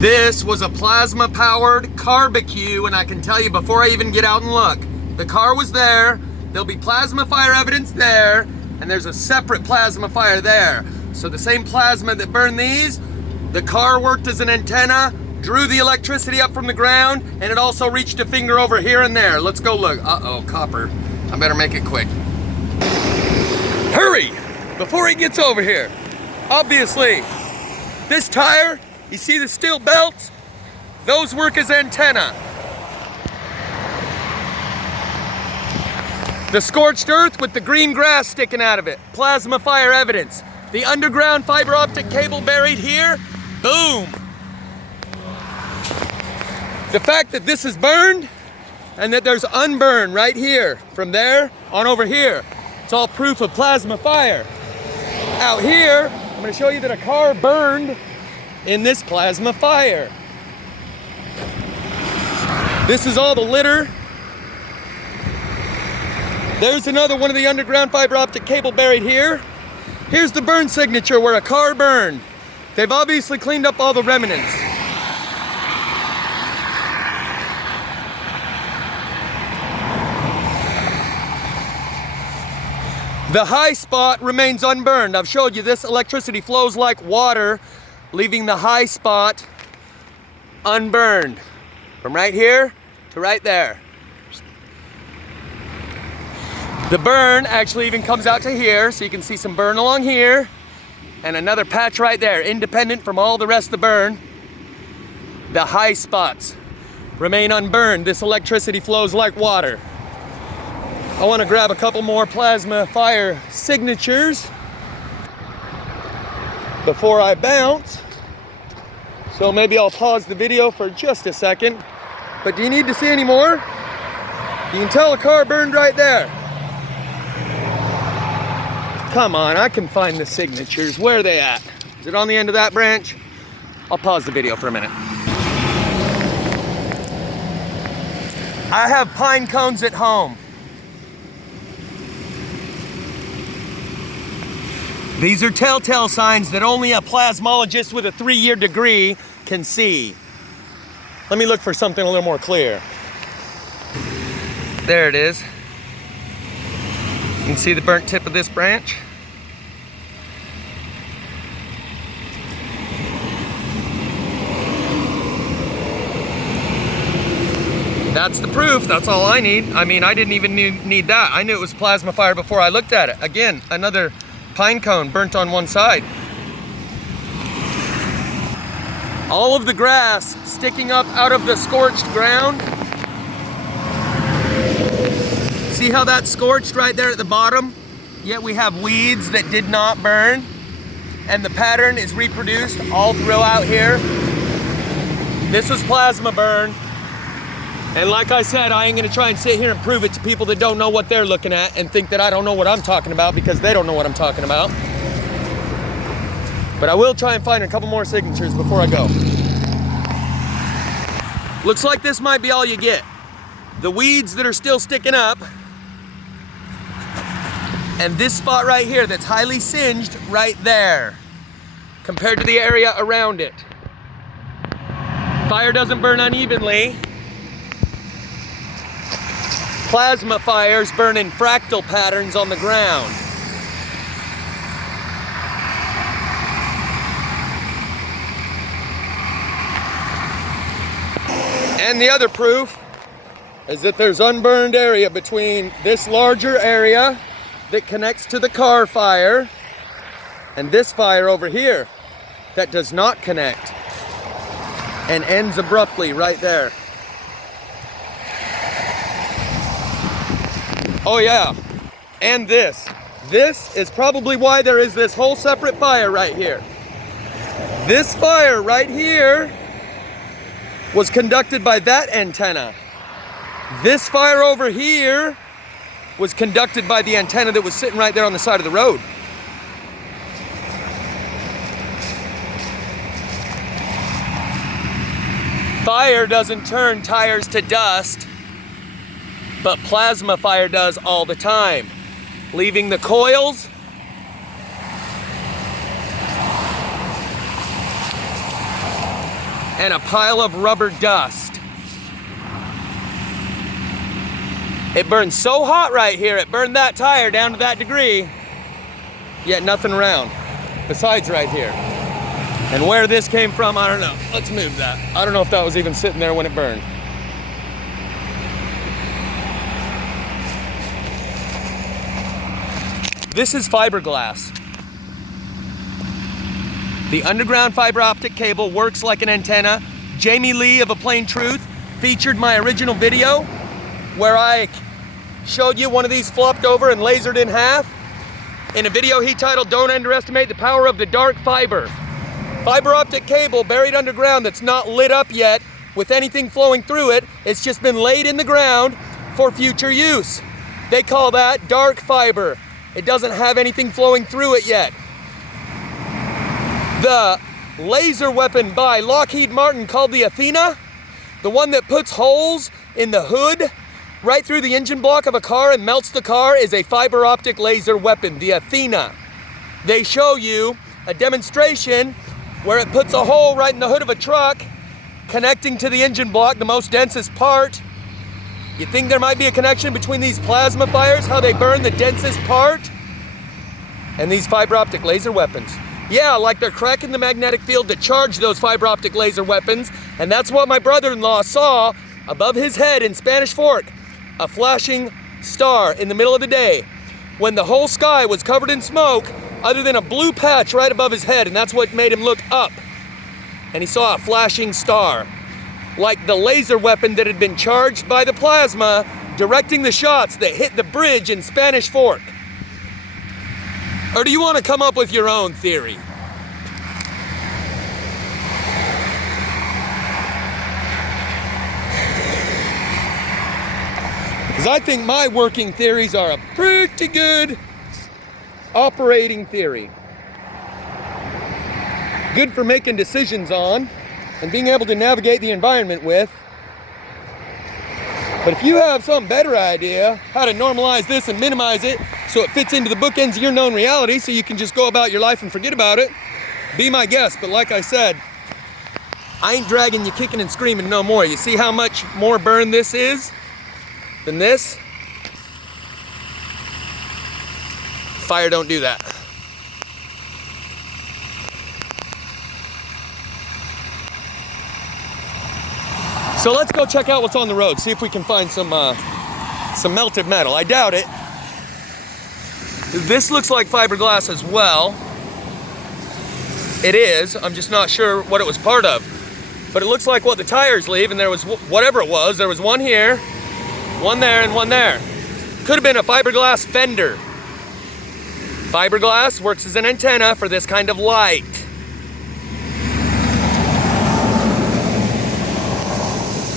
This was a plasma-powered carbeque, and I can tell you before I even get out and look, the car was there, there'll be plasma fire evidence there, and there's a separate plasma fire there. So the same plasma that burned these, the car worked as an antenna, drew the electricity up from the ground, and it also reached a finger over here and there. Let's go look. Uh-oh, copper. I better make it quick. Hurry! Before he gets over here. Obviously, this tire, you see the steel belts? Those work as antenna. The scorched earth with the green grass sticking out of it. Plasma fire evidence. The underground fiber optic cable buried here. Boom. The fact that this is burned and that there's unburned right here from there on over here. It's all proof of plasma fire. Out here, I'm going to show you that a car burned in this plasma fire. This is all the litter. There's another one of the underground fiber optic cable buried here. Here's the burn signature where a car burned. They've obviously cleaned up all the remnants. The high spot remains unburned. I've showed you this electricity flows like water, leaving the high spot unburned. From right here to right there. The burn actually even comes out to here, so you can see some burn along here, and another patch right there, independent from all the rest of the burn. The high spots remain unburned. This electricity flows like water. I want to grab a couple more plasma fire signatures before I bounce. So maybe I'll pause the video for just a second. But do you need to see any more? You can tell a car burned right there. Come on, I can find the signatures. Where are they at? Is it on the end of that branch? I'll pause the video for a minute. I have pine cones at home. These are telltale signs that only a plasmologist with a 3-year degree can see. Let me look for something a little more clear. There it is. You can see the burnt tip of this branch. That's the proof. That's all I need. I mean, I didn't even need that. I knew it was plasma fire before I looked at it. Again, another pine cone burnt on one side. All of the grass sticking up out of the scorched ground. See how that's scorched right there at the bottom? Yet we have weeds that did not burn. And the pattern is reproduced all throughout here. This was plasma burn. And like I said, I ain't gonna try and sit here and prove it to people that don't know what they're looking at and think that I don't know what I'm talking about because they don't know what I'm talking about. But I will try and find a couple more signatures before I go. Looks like this might be all you get. The weeds that are still sticking up, and this spot right here that's highly singed right there, compared to the area around it. Fire doesn't burn unevenly. Plasma fires burn in fractal patterns on the ground. And the other proof is that there's unburned area between this larger area that connects to the car fire and this fire over here that does not connect and ends abruptly right there. Oh yeah, and this. This is probably why there is this whole separate fire right here. This fire right here was conducted by that antenna. This fire over here was conducted by the antenna that was sitting right there on the side of the road. Fire doesn't turn tires to dust, but plasma fire does all the time, leaving the coils and a pile of rubber dust. It burned so hot right here, it burned that tire down to that degree, yet nothing around, besides right here. And where this came from, I don't know. Let's move that. I don't know if that was even sitting there when it burned. This is fiberglass. The underground fiber optic cable works like an antenna. Jamie Lee of A Plain Truth featured my original video where I showed you one of these flopped over and lasered in half in a video he titled "Don't Underestimate the Power of the Dark Fiber." Fiber optic cable buried underground that's not lit up yet with anything flowing through it. It's just been laid in the ground for future use. They call that dark fiber. It doesn't have anything flowing through it yet. The laser weapon by Lockheed Martin called the Athena, the one that puts holes in the hood right through the engine block of a car and melts the car, is a fiber optic laser weapon, the Athena. They show you a demonstration where it puts a hole right in the hood of a truck connecting to the engine block, the most densest part. You think there might be a connection between these plasma fires, how they burn the densest part, and these fiber optic laser weapons? Yeah, like they're cracking the magnetic field to charge those fiber optic laser weapons, and that's what my brother-in-law saw above his head in Spanish Fork, a flashing star in the middle of the day when the whole sky was covered in smoke other than a blue patch right above his head, and that's what made him look up. And he saw a flashing star, like the laser weapon that had been charged by the plasma, directing the shots that hit the bridge in Spanish Fork. Or do you want to come up with your own theory? Because I think my working theories are a pretty good operating theory. Good for making decisions on and being able to navigate the environment with. But if you have some better idea how to normalize this and minimize it so it fits into the bookends of your known reality so you can just go about your life and forget about it, be my guest. But like I said, I ain't dragging you kicking and screaming no more. You see how much more burn this is than this? Fire don't do that. So let's go check out what's on the road, see if we can find some melted metal. I doubt it. This looks like fiberglass as well. It is, I'm just not sure what it was part of. But it looks like what the tires leave, and there was, whatever it was, there was one here, one there, and one there. Could have been a fiberglass fender. Fiberglass works as an antenna for this kind of light.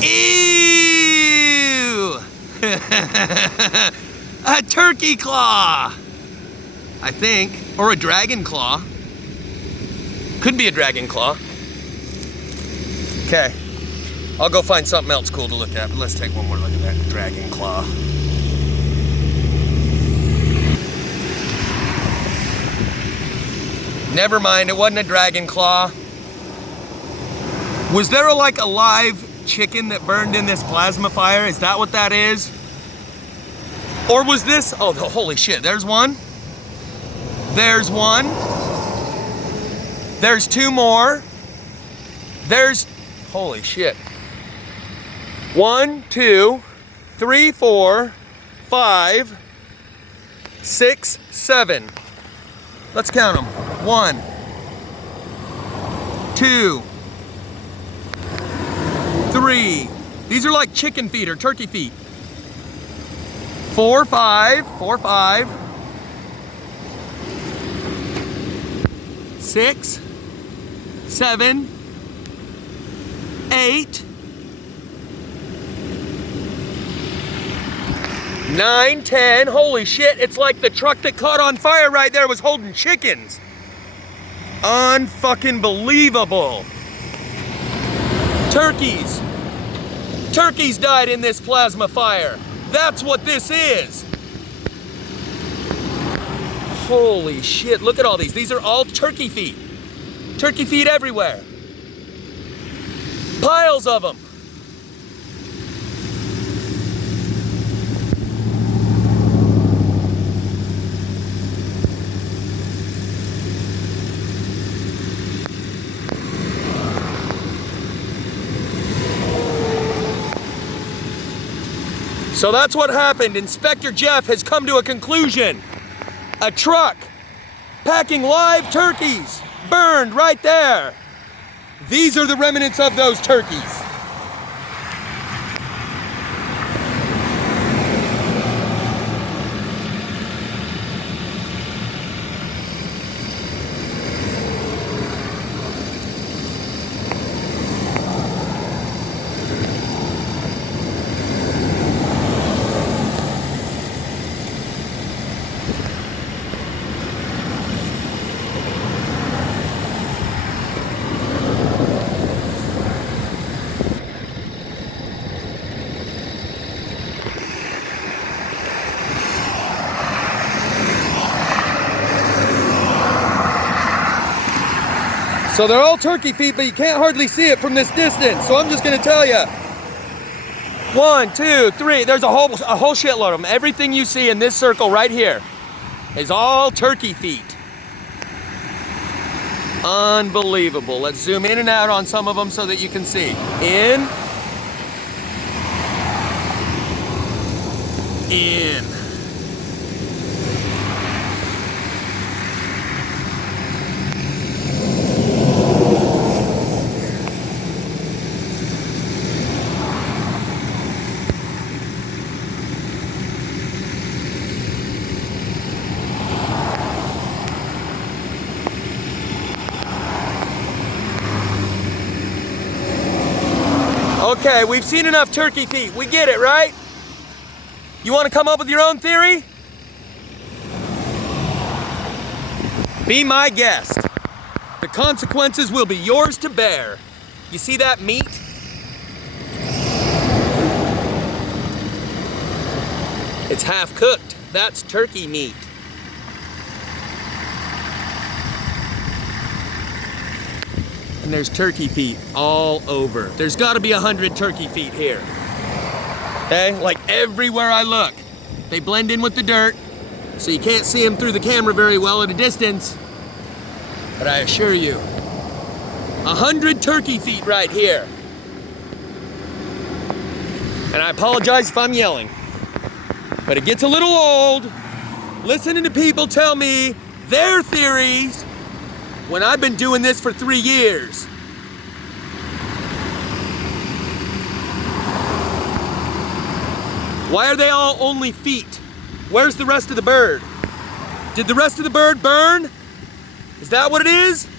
Ew! A turkey claw, I think, or a dragon claw. Could be a dragon claw. Okay, I'll go find something else cool to look at, but let's take one more look at that dragon claw. Never mind, it wasn't a dragon claw. Was there like a live chicken that burned in this plasma fire? Is that what that is? Or was this, oh, holy shit, there's one. There's one. There's two more. There's, holy shit. 1, 2, 3, 4, 5, 6, 7. Let's count them. 1, 2, 3. These are like chicken feet or turkey feet. 4, 5, 4, 5. 6, 7, 8, 9, 10. Holy shit, it's like the truck that caught on fire right there was holding chickens. Unfucking believable. Turkeys. Turkeys died in this plasma fire. That's what this is. Holy shit, look at all these. These are all turkey feet. Turkey feet everywhere. Piles of them. So that's what happened. Inspector Jeff has come to a conclusion. A truck packing live turkeys burned right there. These are the remnants of those turkeys. So they're all turkey feet, but you can't hardly see it from this distance. So I'm just gonna tell you. 1, 2, 3, there's a whole shitload of them. Everything you see in this circle right here is all turkey feet. Unbelievable. Let's zoom in and out on some of them so that you can see. In. In. Okay, we've seen enough turkey feet. We get it, right? You want to come up with your own theory? Be my guest. The consequences will be yours to bear. You see that meat? It's half cooked. That's turkey meat. And there's turkey feet all over. There's got to be 100 turkey feet here. Okay, like everywhere I look. They blend in with the dirt, so you can't see them through the camera very well at a distance. But I assure you, 100 turkey feet right here. And I apologize if I'm yelling, but it gets a little old listening to people tell me their theories when I've been doing this for 3 years. Why are they all only feet? Where's the rest of the bird? Did the rest of the bird burn? Is that what it is?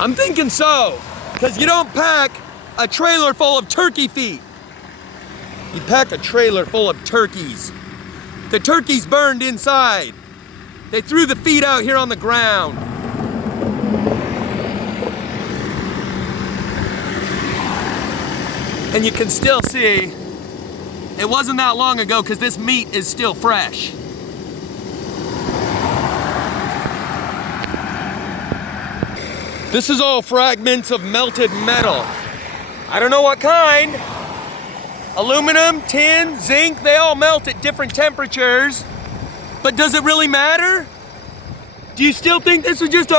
I'm thinking so, because you don't pack a trailer full of turkey feet. You pack a trailer full of turkeys. The turkeys burned inside. They threw the feet out here on the ground. And you can still see, it wasn't that long ago because this meat is still fresh. This is all fragments of melted metal. I don't know what kind. Aluminum, tin, zinc, they all melt at different temperatures. But does it really matter? Do you still think this is just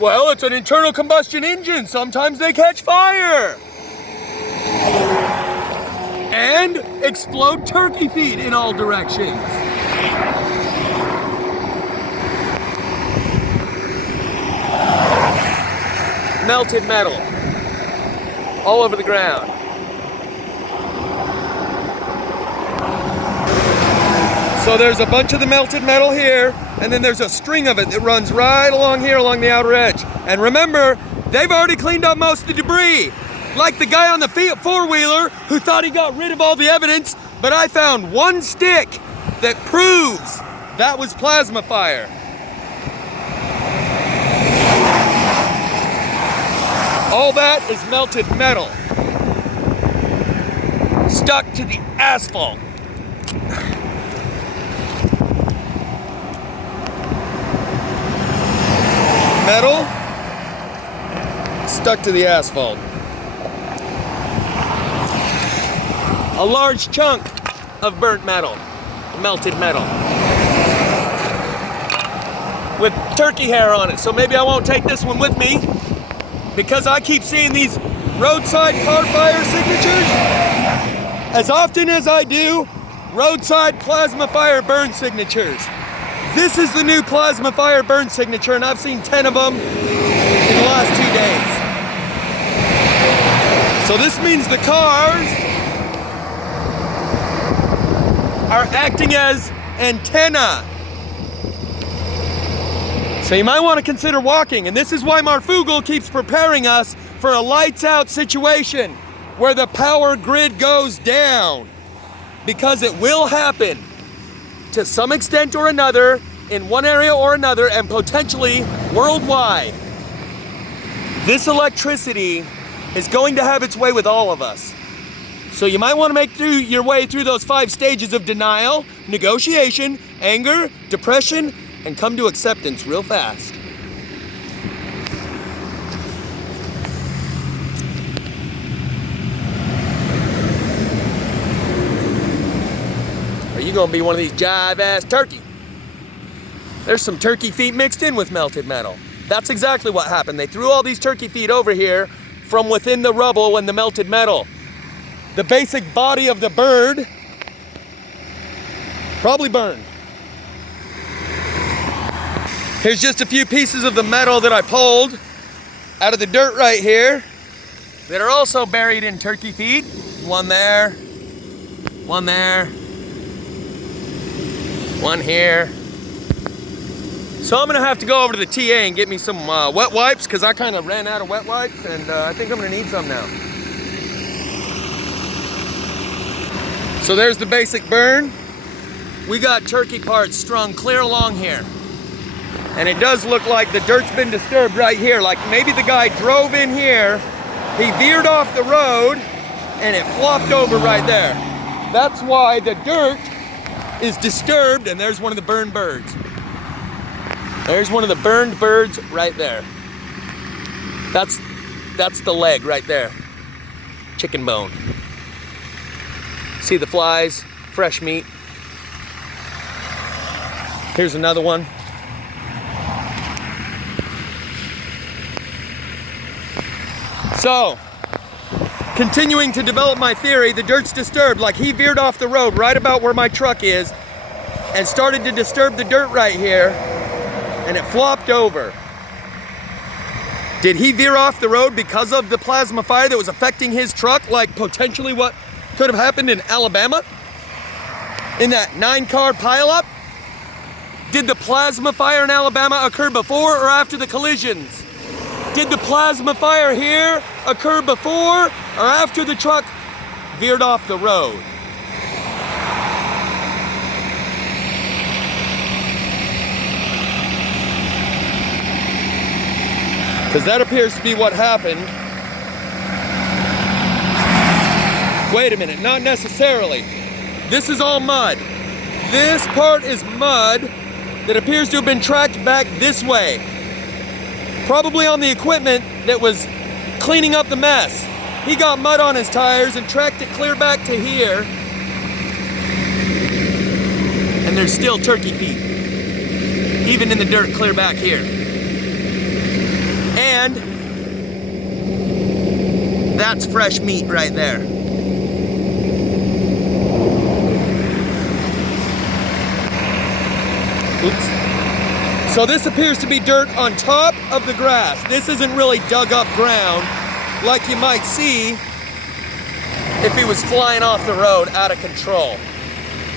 well, it's an internal combustion engine. Sometimes they catch fire. And explode turkey feet in all directions. Melted metal all over the ground. So there's a bunch of the melted metal here, and then there's a string of it that runs right along here along the outer edge. And remember, they've already cleaned up most of the debris. Like the guy on the four-wheeler who thought he got rid of all the evidence, but I found one stick that proves that was plasma fire. All that is melted metal stuck to the asphalt. Metal stuck to the asphalt. A large chunk of burnt metal, melted metal, with turkey hair on it. So maybe I won't take this one with me, because I keep seeing these roadside car fire signatures as often as I do roadside plasma fire burn signatures. This is the new plasma fire burn signature, and I've seen 10 of them in the last 2 days. So this means the cars are acting as antenna. So you might want to consider walking, and this is why Marfugel keeps preparing us for a lights out situation where the power grid goes down, because it will happen to some extent or another in one area or another, and potentially worldwide. This electricity is going to have its way with all of us. So you might want to make your way through those 5 stages of denial, negotiation, anger, depression, and come to acceptance real fast. Are you gonna be one of these jive-ass turkey? There's some turkey feet mixed in with melted metal. That's exactly what happened. They threw all these turkey feet over here from within the rubble and the melted metal. The basic body of the bird probably burned. Here's just a few pieces of the metal that I pulled out of the dirt right here that are also buried in turkey feet. One there, one there, one here. So I'm gonna have to go over to the TA and get me some wet wipes, because I kind of ran out of wet wipes, and I think I'm gonna need some now. So there's the basic burn. We got turkey parts strung clear along here. And it does look like the dirt's been disturbed right here. Like maybe the guy drove in here, he veered off the road, and it flopped over right there. That's why the dirt is disturbed, and there's one of the burned birds. There's one of the burned birds right there. That's the leg right there. Chicken bone. See the flies, fresh meat. Here's another one. So, continuing to develop my theory, the dirt's disturbed. Like he veered off the road right about where my truck is and started to disturb the dirt right here, and it flopped over. Did he veer off the road because of the plasma fire that was affecting his truck, like potentially what could have happened in Alabama? In that 9-car pileup? Did the plasma fire in Alabama occur before or after the collisions? Did the plasma fire here occur before or after the truck veered off the road? Because that appears to be what happened. Wait a minute, not necessarily. This is all mud. This part is mud that appears to have been tracked back this way. Probably on the equipment that was cleaning up the mess. He got mud on his tires and tracked it clear back to here. And there's still turkey feet, even in the dirt clear back here. And that's fresh meat right there. Oops. So this appears to be dirt on top of the grass. This isn't really dug up ground like you might see if he was flying off the road out of control.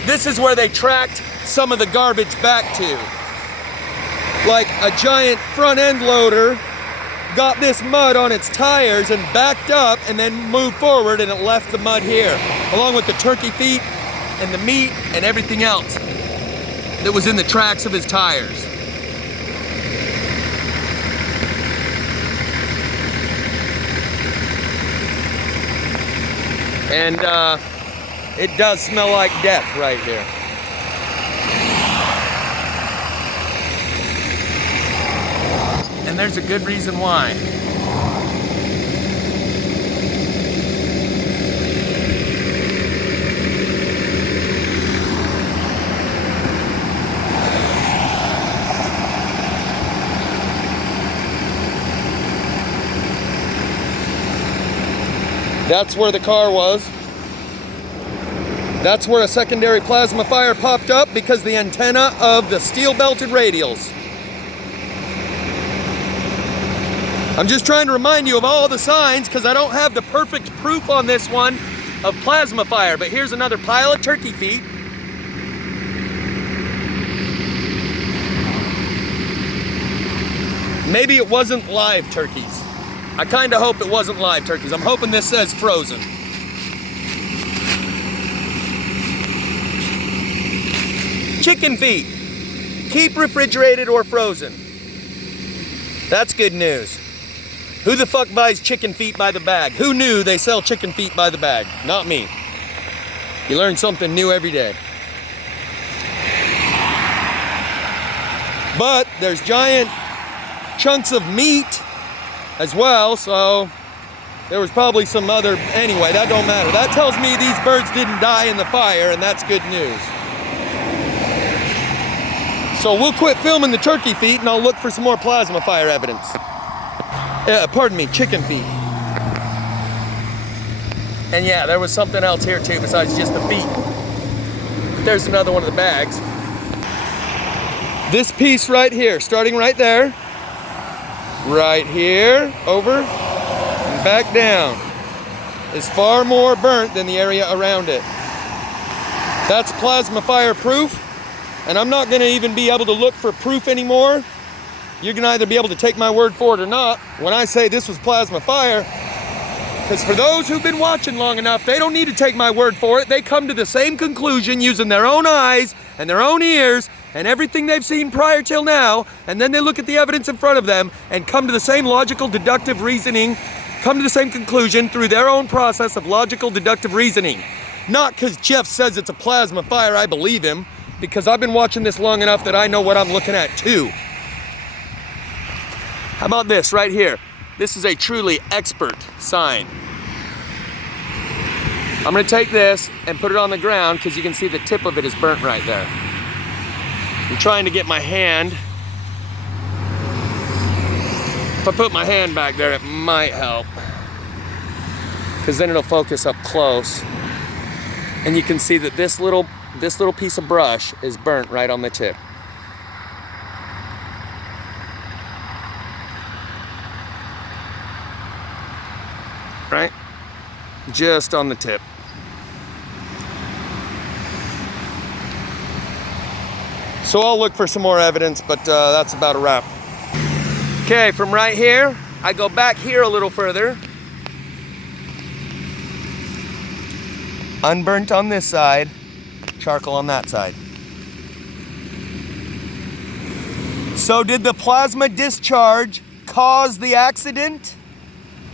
This is where they tracked some of the garbage back to. Like a giant front end loader got this mud on its tires and backed up and then moved forward, and it left the mud here, along with the turkey feet and the meat and everything else that was in the tracks of his tires. And it does smell like death right here. And there's a good reason why. That's where the car was. That's where a secondary plasma fire popped up because the antenna of the steel belted radials. I'm just trying to remind you of all the signs because I don't have the perfect proof on this one of plasma fire, but here's another pile of turkey feet. Maybe it wasn't live turkeys. I kind of hope it wasn't live turkeys. I'm hoping this says frozen. Chicken feet. Keep refrigerated or frozen. That's good news. Who the fuck buys chicken feet by the bag? Who knew they sell chicken feet by the bag? Not me. You learn something new every day. But there's giant chunks of meat as well, so there was probably some other, anyway, that don't matter. That tells me these birds didn't die in the fire, and that's good news. So we'll quit filming the turkey feet and I'll look for some more plasma fire evidence. Pardon me, chicken feet. And yeah, there was something else here too besides just the feet. There's another one of the bags. This piece right here, starting right there, right here, over, and back down, is far more burnt than the area around it. That's plasma fire proof. And I'm not gonna even be able to look for proof anymore. You're gonna either be able to take my word for it or not when I say this was plasma fire. Because for those who've been watching long enough, they don't need to take my word for it. They come to the same conclusion using their own eyes and their own ears and everything they've seen prior till now, and then they look at the evidence in front of them and come to the same logical deductive reasoning, come to the same conclusion through their own process of logical deductive reasoning. Not because Jeff says it's a plasma fire, I believe him. Because I've been watching this long enough that I know what I'm looking at too. How about this right here? This is a truly expert sign. I'm gonna take this and put it on the ground because you can see the tip of it is burnt right there. I'm trying to get my hand. If I put my hand back there, it might help. Because then it'll focus up close. And you can see that this little piece of brush is burnt right on the tip. Right? Just on the tip. So I'll look for some more evidence, but that's about a wrap. Okay, from right here, I go back here a little further. Unburnt on this side. Charcoal on that side. So did the plasma discharge cause the accident?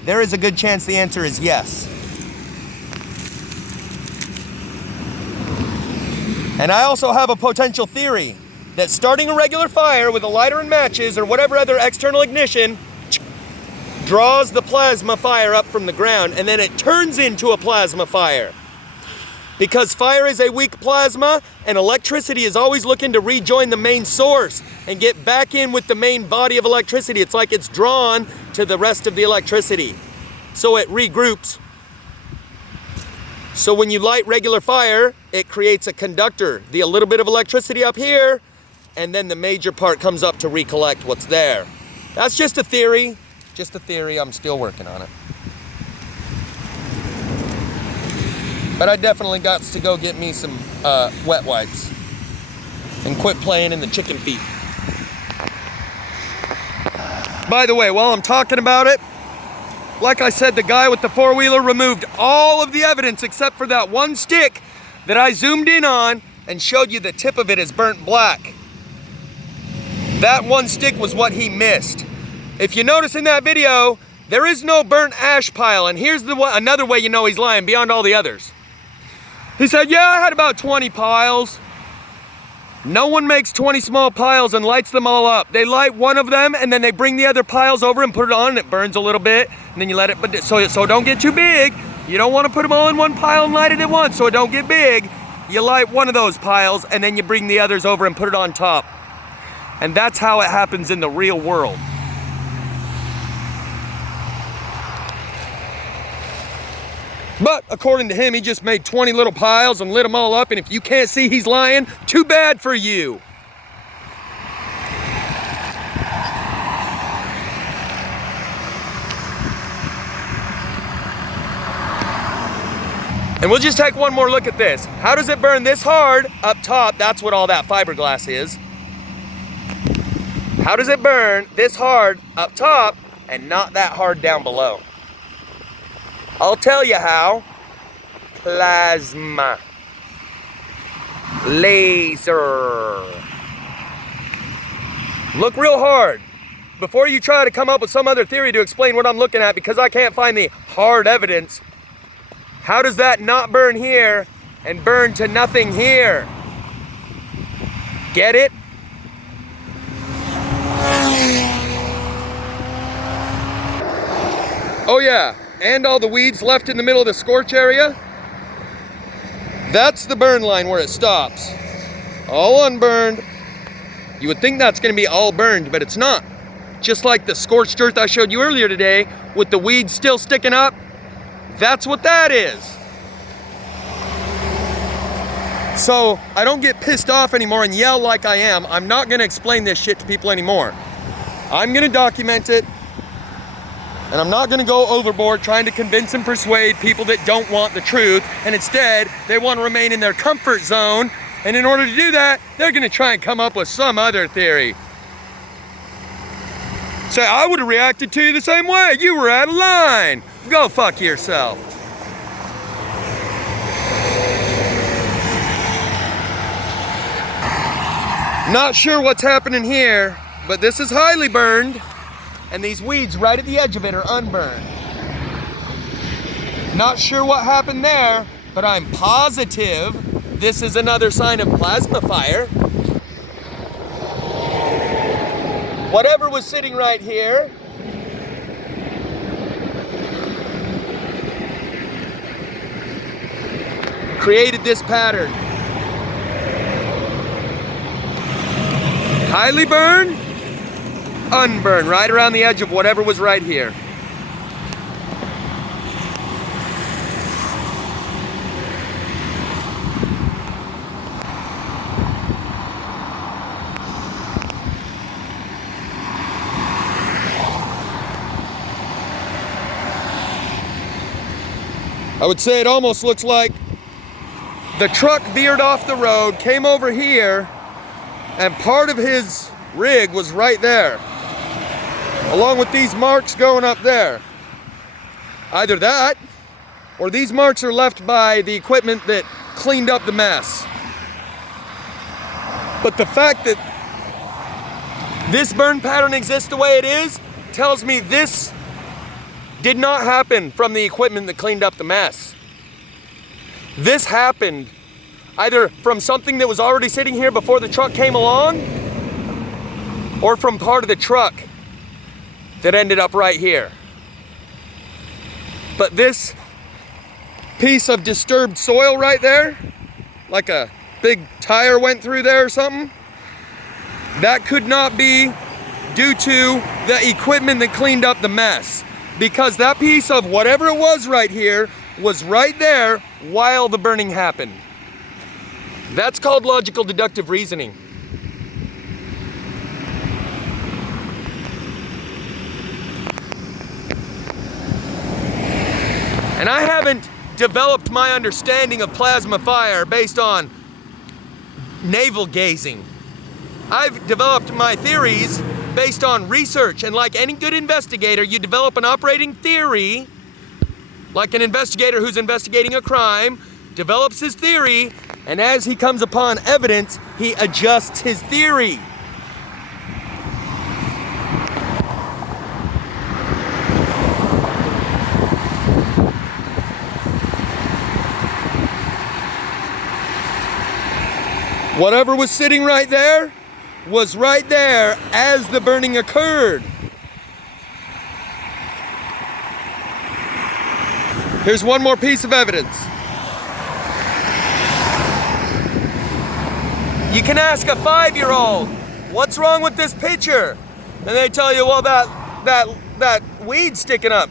There is a good chance the answer is yes. And I also have a potential theory that starting a regular fire with a lighter and matches or whatever other external ignition draws the plasma fire up from the ground and then it turns into a plasma fire. Because fire is a weak plasma and electricity is always looking to rejoin the main source and get back in with the main body of electricity. It's like it's drawn to the rest of the electricity. So it regroups. So when you light regular fire, it creates a conductor, a little bit of electricity up here, and then the major part comes up to recollect what's there. That's just a theory. Just a theory. I'm still working on it. But I definitely got to go get me some wet wipes and quit playing in the chicken feet. By the way, while I'm talking about it, like I said, the guy with the four-wheeler removed all of the evidence except for that one stick that I zoomed in on and showed you the tip of it is burnt black. That one stick was what he missed. If you notice in that video, there is no burnt ash pile, and here's another way you know he's lying beyond all the others. He said, yeah, I had about 20 piles. No one makes 20 small piles and lights them all up. They light one of them and then they bring the other piles over and put it on and it burns a little bit. And then you let it, so it don't get too big. You don't want to put them all in one pile and light it at once so it don't get big. You light one of those piles and then you bring the others over and put it on top. And that's how it happens in the real world. But according to him, he just made 20 little piles and lit them all up, and if you can't see he's lying, too bad for you. And we'll just take one more look at this. How does it burn this hard up top? That's what all that fiberglass is. How does it burn this hard up top and not that hard down below? I'll tell you how. Plasma. Laser. Look real hard before you try to come up with some other theory to explain what I'm looking at, because I can't find the hard evidence. How does that not burn here and burn to nothing here? Get it? Oh yeah, and all the weeds left in the middle of the scorch area. That's the burn line where it stops. All unburned. You would think that's gonna be all burned, but it's not. Just like the scorched earth I showed you earlier today with the weeds still sticking up. That's what that is. So I don't get pissed off anymore and yell like I am. I'm not gonna explain this shit to people anymore. I'm gonna document it, and I'm not gonna go overboard trying to convince and persuade people that don't want the truth, and instead they want to remain in their comfort zone, and in order to do that, they're gonna try and come up with some other theory. Say, I would have reacted to you the same way. You were out of line. Go fuck yourself. Not sure what's happening here, but this is highly burned, and these weeds right at the edge of it are unburned. Not sure what happened there, but I'm positive this is another sign of plasma fire. Whatever was sitting right here created this pattern. Highly burned, unburned, right around the edge of whatever was right here. I would say it almost looks like the truck veered off the road, came over here, and part of his rig was right there, along with these marks going up there. Either that, or these marks are left by the equipment that cleaned up the mess. But the fact that this burn pattern exists the way it is tells me this did not happen from the equipment that cleaned up the mess. This happened either from something that was already sitting here before the truck came along, or from part of the truck that ended up right here. But this piece of disturbed soil right there, like a big tire went through there or something, that could not be due to the equipment that cleaned up the mess, because that piece of whatever it was right here was right there while the burning happened. That's called logical deductive reasoning. And I haven't developed my understanding of plasma fire based on navel gazing. I've developed my theories based on research, and like any good investigator, you develop an operating theory, like an investigator who's investigating a crime develops his theory, and as he comes upon evidence, he adjusts his theory. Whatever was sitting right there was right there as the burning occurred. Here's one more piece of evidence. You can ask a 5-year-old, what's wrong with this picture? And they tell you, well, that weed sticking up.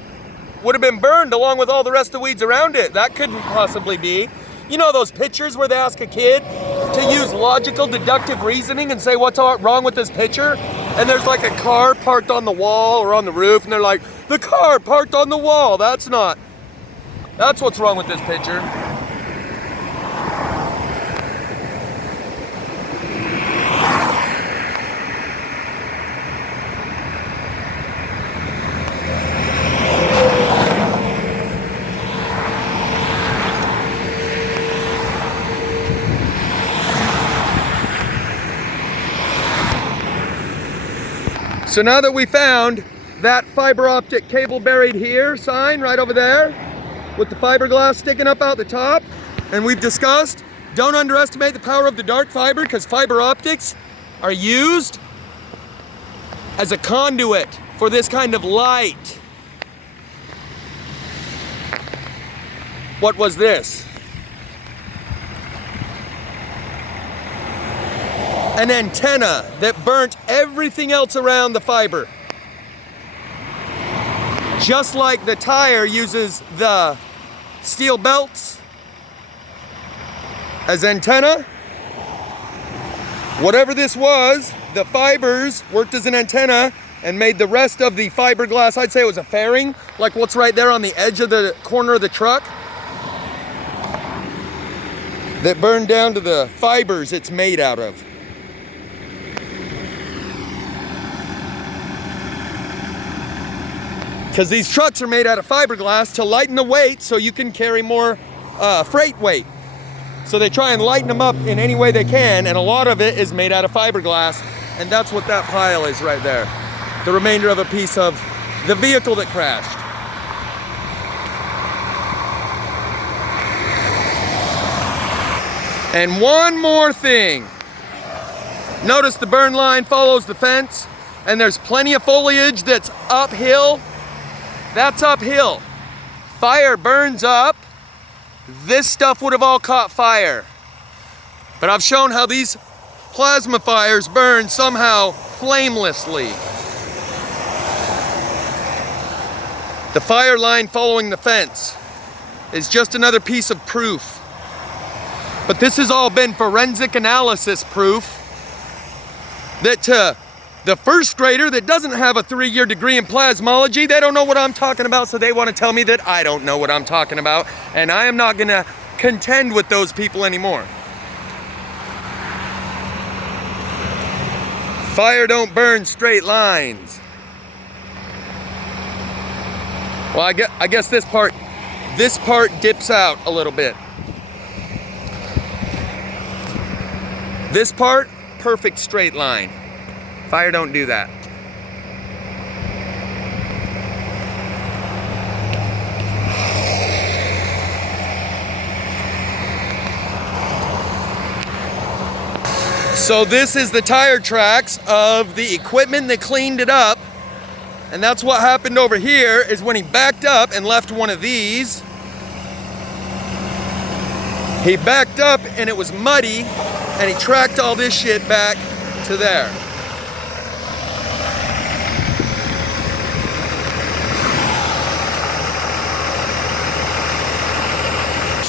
would have been burned along with all the rest of the weeds around it. That couldn't possibly be. You know those pictures where they ask a kid to use logical deductive reasoning and say what's wrong with this picture? And there's like a car parked on the wall or on the roof, and they're like, the car parked on the wall. That's what's wrong with this picture. So now that we found that fiber optic cable buried here sign right over there with the fiberglass sticking up out the top, and we've discussed, don't underestimate the power of the dark fiber, because fiber optics are used as a conduit for this kind of light. What was this? An antenna that burnt everything else around the fiber. Just like the tire uses the steel belts as antenna, whatever this was, the fibers worked as an antenna and made the rest of the fiberglass, I'd say it was a fairing, like what's right there on the edge of the corner of the truck, that burned down to the fibers it's made out of. Because these trucks are made out of fiberglass to lighten the weight so you can carry more freight weight. So they try and lighten them up in any way they can, and a lot of it is made out of fiberglass, and that's what that pile is right there. The remainder of a piece of the vehicle that crashed. And one more thing. Notice the burn line follows the fence, and there's plenty of foliage that's uphill. That's uphill. Fire burns up. This stuff would have all caught fire. But I've shown how these plasma fires burn somehow flamelessly. The fire line following the fence is just another piece of proof. But this has all been forensic analysis proof that to the first grader that doesn't have a 3-year degree in plasmology, they don't know what I'm talking about, so they want to tell me that I don't know what I'm talking about, and I am not going to contend with those people anymore. Fire don't burn straight lines. Well, I guess this part dips out a little bit. This part, perfect straight line. Fire don't do that. So this is the tire tracks of the equipment that cleaned it up. And that's what happened over here, is when he backed up and left one of these. He backed up and it was muddy, and he tracked all this shit back to there.